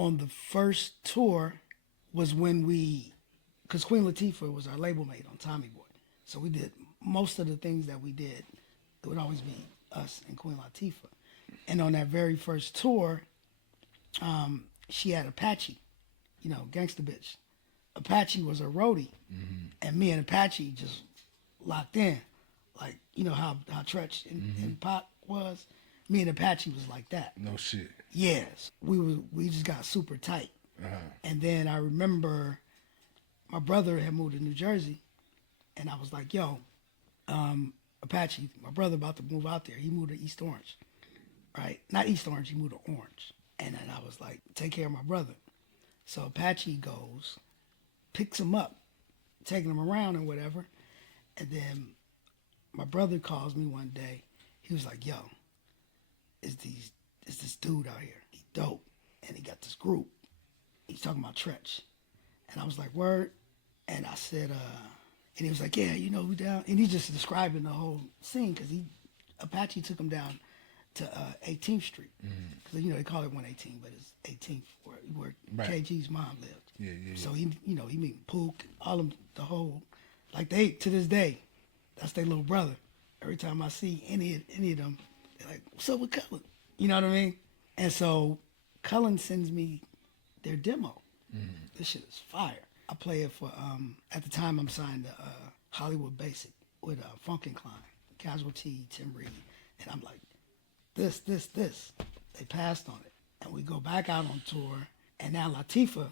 on the first tour was when because Queen Latifah was our label mate on Tommy Boy. So we did most of the things that we did. It would always be us and Queen Latifah. And on that very first tour, she had Apache, Gangsta Bitch. Apache was a roadie, and me and Apache just locked in, like how Treach and Pac was. Me and Apache was like that. No shit. Yes, we just got super tight. And then I remember my brother had moved to New Jersey, and I was like, "Yo, Apache, my brother about to move out there. He moved to East Orange, right? Not East Orange. He moved to Orange." And then I was like, "Take care of my brother." So Apache goes, picks him up, taking him around and whatever. And then my brother calls me one day. He was like, "Yo, is this dude out here? He dope, and he got this group. He's talking about Treach." And I was like, "Word?" And I said, and he was like, "Yeah, we down." And he's just describing the whole scene because Apache took him down to 18th Street. Because, they call it 118, but it's 18th where right. KG's mom lived. Yeah. So he meet Pook, all of them, the whole, like to this day, that's their little brother. Every time I see any of them, they're like, "What's up with Cullen?" You know what I mean? And so Cullen sends me their demo. This shit is fire. I play it for, at the time I'm signed to Hollywood Basic with Funk and Klein, Casualty, Tim Reed. And I'm like, this. They passed on it. And we go back out on tour, and now Latifah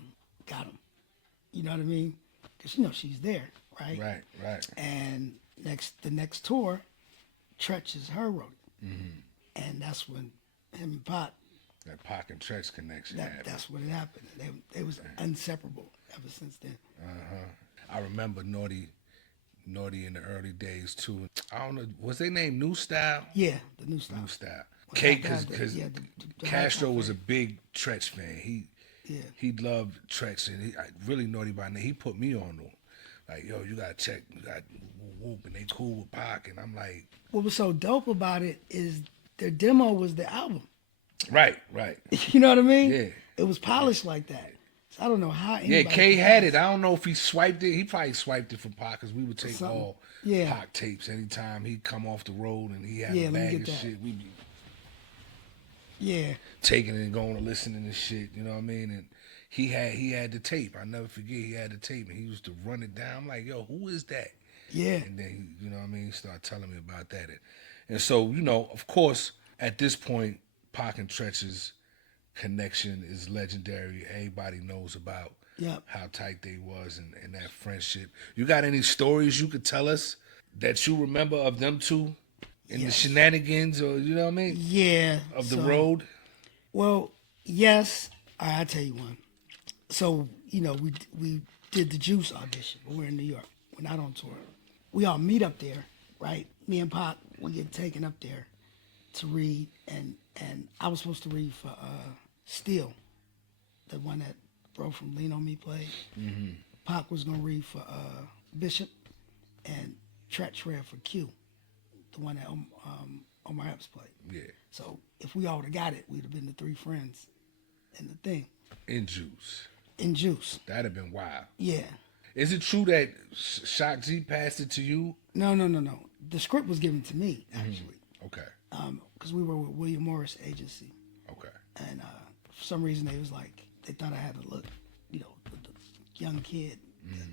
got him. You know what I mean? Because, she's there, right? Right. And the next tour, Treach is her roadie. And that's when him and Pac, that Pac and Treach connection happened. That's when it happened. They was inseparable ever since then. I remember Naughty in the early days too. I don't know, was they named New Style? Yeah, the New Style. Because Castro was a big Treach fan. He loved Treach, and really Naughty by name. He put me on them. Like, "Yo, you gotta check. You got Whoop, and they cool with Pac." And I'm like, what was so dope about it is their demo was the album. Right. You know what I mean? Yeah. It was polished like that. So I don't know how. Yeah, K had it. I don't know if he swiped it. He probably swiped it from Pac, because we would take all Pac tapes anytime he'd come off the road and he had a bag of shit. We'd be taking it and going to listening to shit. You know what I mean? And he had the tape. I never forget. He had the tape, and he used to run it down. I'm like, "Yo, who is that?" Yeah. And then he started telling me about that. And so of course, at this point, Pac and Treach's connection is legendary. Everybody knows about how tight they was and that friendship. You got any stories you could tell us that you remember of them two in the shenanigans, or you know what I mean? Yeah. Of the road? Well, yes. I'll tell you one. So, we did the Juice audition, but we're in New York. We're not on tour. We all meet up there, right? Me and Pac, we get taken up there to read, and I was supposed to read for Steel, the one that Bro from Lean On Me played. Pac was gonna read for Bishop, and Treach read for Q, the one that Omar Epps played. Yeah. So if we all would have got it, we'd have been the three friends in the thing. In Juice. That'd have been wild. Yeah. Is it true that Shock G passed it to you? No. The script was given to me, actually. Okay. Because we were with William Morris Agency. Okay. And for some reason, they thought I had to look, the young kid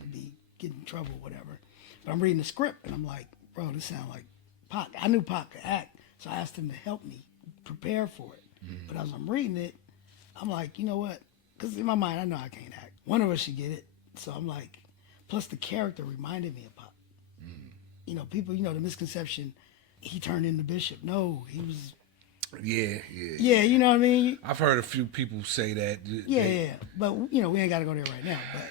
to be getting in trouble, whatever. But I'm reading the script, and I'm like, "Bro, this sounds like Pac." I knew Pac could act, so I asked him to help me prepare for it. But as I'm reading it, I'm like, you know what? Because in my mind, I know I can't act. One of us should get it. So I'm like, plus the character reminded me of Pac. People, the misconception, he turned into Bishop. No, he was... Yeah. Yeah, you know what I mean? I've heard a few people say that. Yeah. But, we ain't got to go there right now. But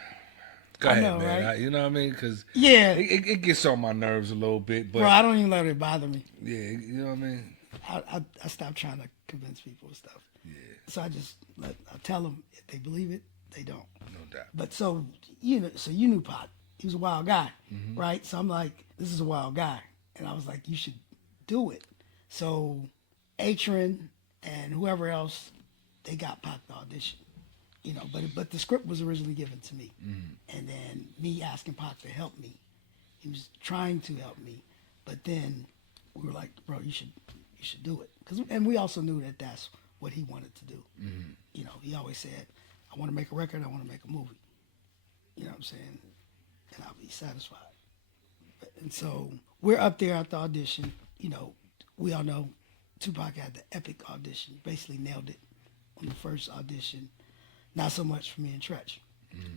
go ahead, know, man. Right? You know what I mean? Because it gets on my nerves a little bit. But bro, I don't even let it bother me. Yeah, you know what I mean? I stopped trying to convince people and stuff. Yeah. So I tell them if they believe it, they don't. No doubt. But so you knew Pac. He was a wild guy, right? So I'm like, this is a wild guy. And I was like, you should do it. So Atron and whoever else, they got Pac to audition. you know, but the script was originally given to me, and then me asking Pac to help me. He was trying to help me, but then we were like, bro, you should do it, and we also knew that that's what he wanted to do. You know, he always said, I want to make a record, I want to make a movie. You know what I'm saying? And I'll be satisfied. And so we're up there at the audition. You know, we all know Tupac had the epic audition, basically nailed it on the first audition. Not so much for me and Treach,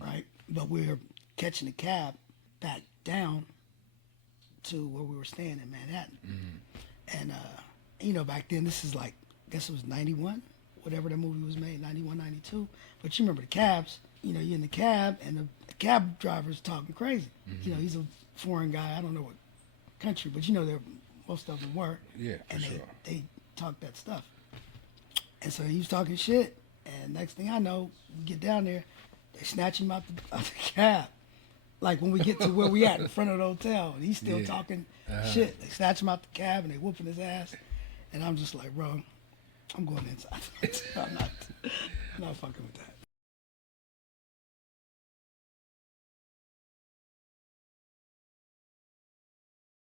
right? But we're catching a cab back down to where we were staying in Manhattan. And, you know, back then, this is like, I guess it was 91, whatever the movie was made, 91, 92. But you remember the cabs, you know, you're in the cab, and the cab driver's talking crazy. You know, he's a foreign guy, I don't know what country, but you know, most of them were. Yeah, for and sure. they talked that stuff. And so he was talking shit, and next thing I know, we get down there, they snatch him out the cab. Like when we get to where we at in front of the hotel, and he's still talking shit. They snatch him out the cab and they whooping his ass, and I'm just like, bro, I'm going inside. I'm not fucking with that.